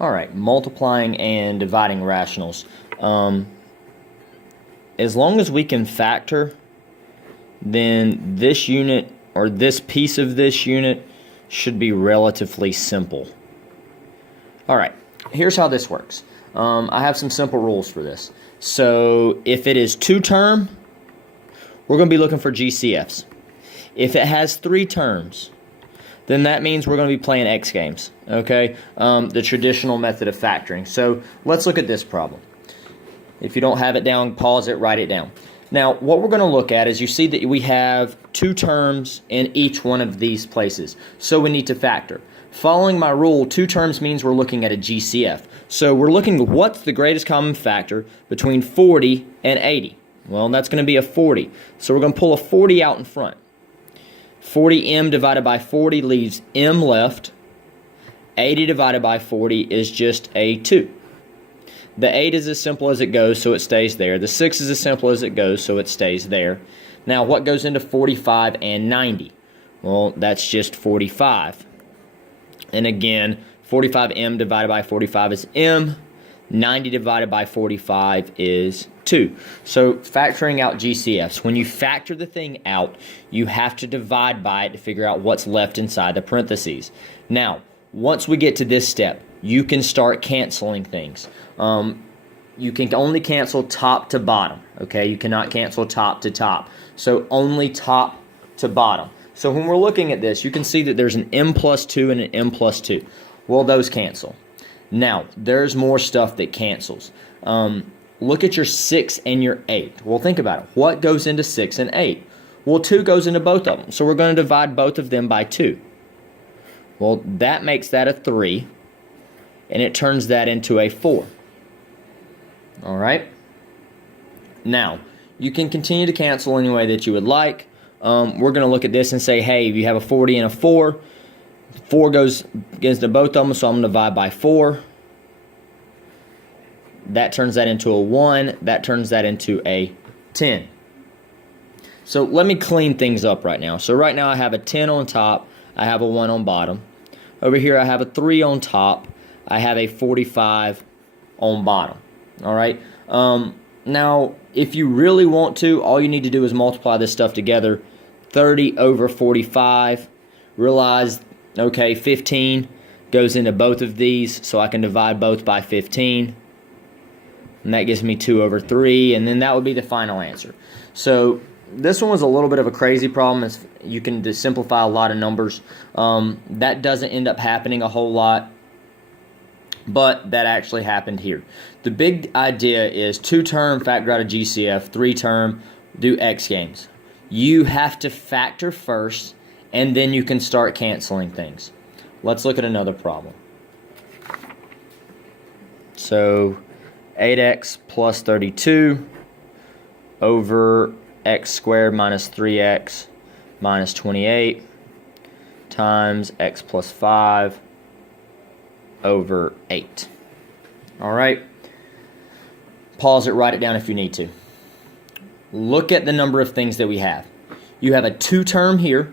All right, multiplying and dividing rationals. As long as we can factor, then this unit or this piece of this unit should be relatively simple. All right, here's how this works. I have some simple rules for this. So if it is 2-term, we're going to be looking for GCFs. If it has 3 terms, then that means we're going to be playing X games, okay? The traditional method of factoring. So let's look at this problem. If you don't have it down, pause it, write it down. Now, what we're going to look at is you see that we have 2 terms in each one of these places. So we need to factor. Following my rule, 2 terms means we're looking at a GCF. So we're looking at what's the greatest common factor between 40 and 80. Well, that's going to be a 40. So we're going to pull a 40 out in front. 40m divided by 40 leaves m left. 80 divided by 40 is just a 2. The 8 is as simple as it goes, so it stays there. The 6 is as simple as it goes, so it stays there. Now, what goes into 45 and 90? Well, that's just 45. And again, 45m divided by 45 is m. 90 divided by 45 is 2. So factoring out GCFs. When you factor the thing out, you have to divide by it to figure out what's left inside the parentheses. Now, once we get to this step, you can start canceling things. You can only cancel top to bottom, okay? You cannot cancel top to top. So only top to bottom. So when we're looking at this, you can see that there's an m plus 2 and an m plus 2. Well, those cancel. Now, there's more stuff that cancels. Look at your 6 and your 8. Well, think about it. What goes into 6 and 8? Well, 2 goes into both of them. So we're going to divide both of them by 2. Well, that makes that a 3, and it turns that into a 4. All right? Now, you can continue to cancel any way that you would like. We're going to look at this and say, hey, if you have a 40 and a 4, 4 goes into both of them, so I'm going to divide by 4. That turns that into a 1. That turns that into a 10. So let me clean things up right now. So right now I have a 10 on top. I have a 1 on bottom. Over here I have a 3 on top. I have a 45 on bottom. All right. Now, if you really want to, all you need to do is multiply this stuff together. 30 over 45. Realize, okay, 15 goes into both of these, so I can divide both by 15. And that gives me 2 over 3, and then that would be the final answer. So this one was a little bit of a crazy problem. You can just simplify a lot of numbers. That doesn't end up happening a whole lot, but that actually happened here. The big idea is 2-term, factor out a GCF, 3-term, do X games. You have to factor first, and then you can start canceling things. Let's look at another problem. So 8x plus 32 over x squared minus 3x minus 28 times x plus 5 over 8. All right. Pause it, write it down if you need to. Look at the number of things that we have. You have a 2-term here,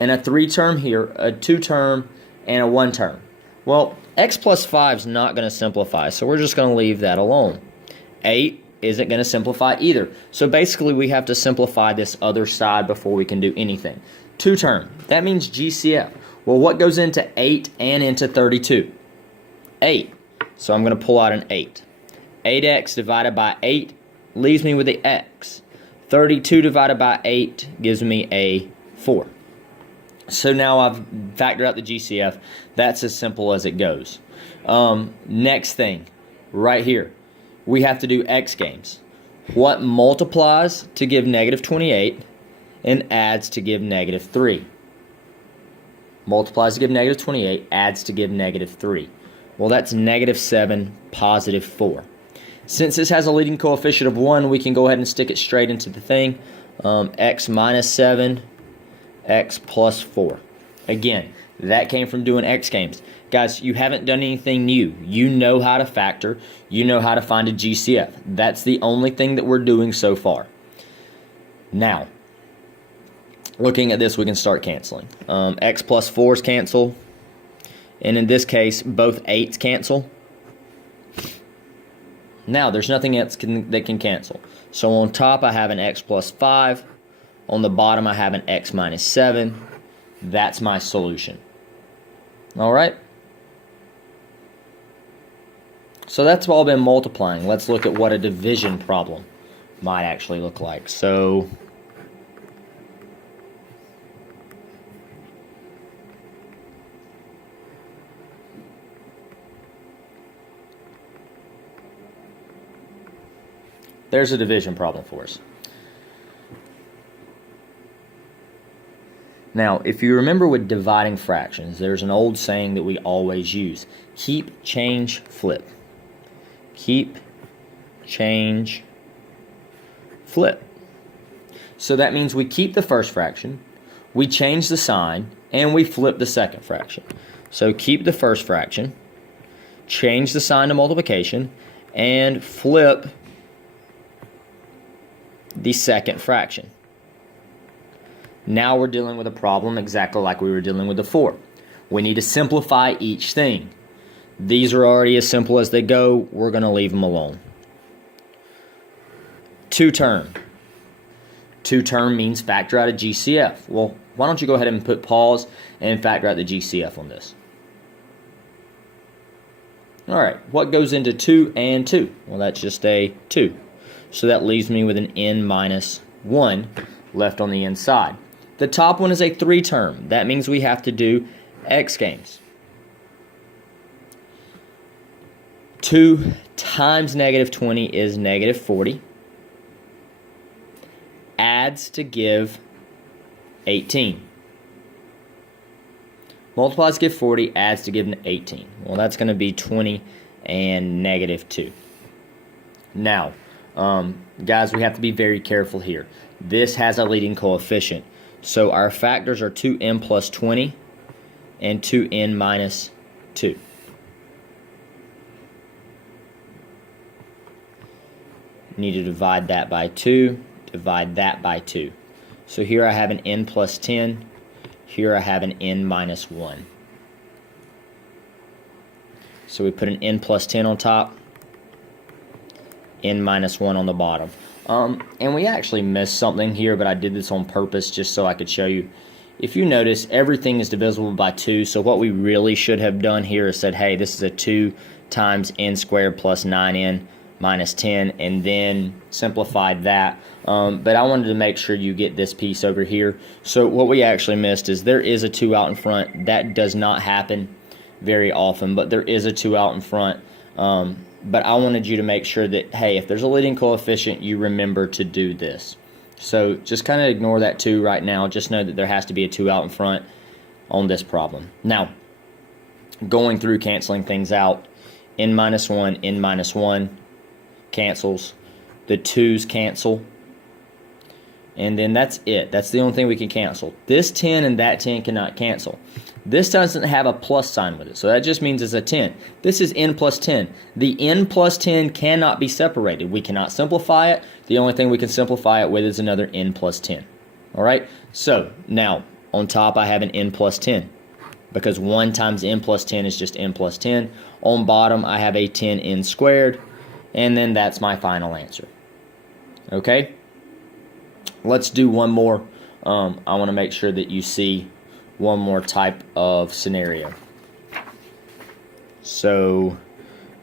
and a 3-term here, a 2-term, and a 1-term. Well, x plus 5 is not going to simplify, so we're just going to leave that alone. 8 isn't going to simplify either. So basically, we have to simplify this other side before we can do anything. 2-term, that means GCF. Well, what goes into 8 and into 32? 8. So I'm going to pull out an 8. 8x divided by 8 leaves me with the x. 32 divided by 8 gives me a 4. So now I've factored out the GCF. That's as simple as it goes. Next thing, right here, we have to do X games. What multiplies to give negative 28 and adds to give negative 3? Multiplies to give negative 28, adds to give negative 3. Well, that's negative 7, positive 4. Since this has a leading coefficient of 1, we can go ahead and stick it straight into the thing. X minus 7, x plus 4. Again, that came from doing X games. Guys, you haven't done anything new. You know how to factor. You know how to find a GCF. That's the only thing that we're doing so far. Now, looking at this, we can start canceling. X plus 4s cancel. And in this case, both 8's cancel. Now, there's nothing else that can cancel. So on top, I have an x plus 5. On the bottom, I have an x minus 7. That's my solution. All right? So that's all been multiplying. Let's look at what a division problem might actually look like. So there's a division problem for us. Now, if you remember with dividing fractions, there's an old saying that we always use. Keep, change, flip. Keep, change, flip. So that means we keep the first fraction, we change the sign, and we flip the second fraction. So keep the first fraction, change the sign to multiplication, and flip the second fraction. Now we're dealing with a problem exactly like we were dealing with before. We need to simplify each thing. These are already as simple as they go. We're going to leave them alone. Two term. Two term means factor out a GCF. Well, why don't you go ahead and put pause and factor out the GCF on this. All right, what goes into 2 and 2? Well, that's just a 2. So that leaves me with an n minus 1 left on the inside. The top one is a 3 term. That means we have to do x games. 2 times negative 20 is negative 40. Adds to give 18. Multiplies to give 40, adds to give 18. Well, that's going to be 20 and negative 2. Now, guys, we have to be very careful here. This has a leading coefficient. So our factors are 2n plus 20 and 2n minus 2. Need to divide that by 2, divide that by 2. So here I have an n plus 10, here I have an n minus 1. So we put an n plus 10 on top, n minus 1 on the bottom. And we actually missed something here, but I did this on purpose just so I could show you. If you notice, everything is divisible by 2, so what we really should have done here is said, hey, this is a 2 times n squared plus 9n minus 10, and then simplified that. But I wanted to make sure you get this piece over here. So what we actually missed is there is a 2 out in front. That does not happen very often, but there is a 2 out in front. But I wanted you to make sure that, hey, if there's a leading coefficient, you remember to do this. So just kind of ignore that 2 right now. Just know that there has to be a 2 out in front on this problem. Now, going through canceling things out, n minus 1, n minus 1 cancels. The 2's cancel. And then that's it. That's the only thing we can cancel. This 10 and that 10 cannot cancel. This doesn't have a plus sign with it, so that just means it's a 10. This is n plus 10. The n plus 10 cannot be separated. We cannot simplify it. The only thing we can simplify it with is another n plus 10. All right? So, now, on top I have an n plus 10, because 1 times n plus 10 is just n plus 10. On bottom, I have a 10n squared, and then that's my final answer. Okay? Let's do one more. I want to make sure that you see one more type of scenario. So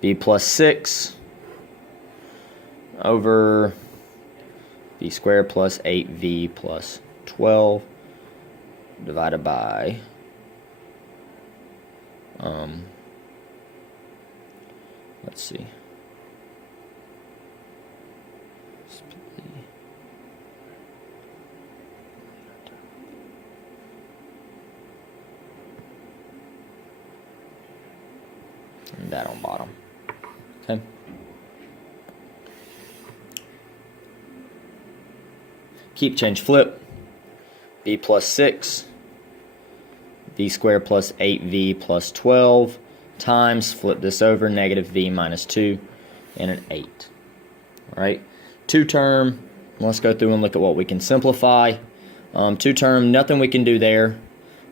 b plus 6 over b squared plus 8v plus 12 divided by let's see. And that on bottom. Okay. Keep, change, flip. B plus 6. V squared plus 8v plus 12 times, flip this over, negative v minus 2 and an 8. All right. 2 term. Let's go through and look at what we can simplify. 2 term, nothing we can do there.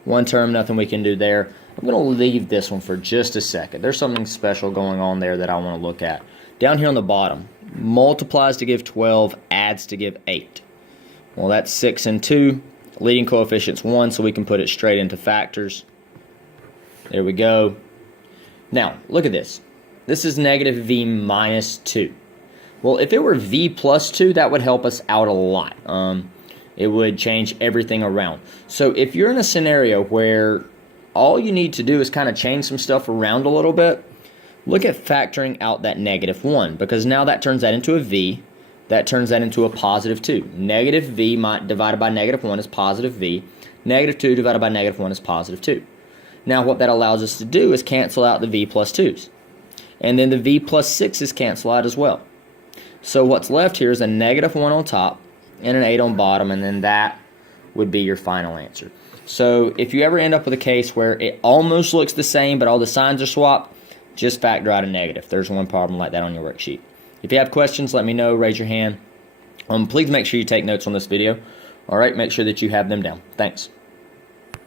1 term, nothing we can do there. I'm going to leave this one for just a second. There's something special going on there that I want to look at. Down here on the bottom, multiplies to give 12, adds to give 8. Well, that's 6 and 2. Leading coefficient's 1, so we can put it straight into factors. There we go. Now, look at this. This is negative v minus 2. Well, if it were v plus 2, that would help us out a lot. It would change everything around. So if you're in a scenario where all you need to do is kind of change some stuff around a little bit, look at factoring out that negative 1, because now that turns that into a v. That turns that into a positive 2. Negative v divided by negative 1 is positive v. Negative 2 divided by negative 1 is positive 2. Now what that allows us to do is cancel out the v plus 2's. And then the v plus 6's cancel out as well. So what's left here is a negative 1 on top and an 8 on bottom, and then that would be your final answer. So if you ever end up with a case where it almost looks the same but all the signs are swapped, just factor out a negative. There's one problem like that on your worksheet. If you have questions, let me know. Raise your hand. Please make sure you take notes on this video. All right, make sure that you have them down. Thanks.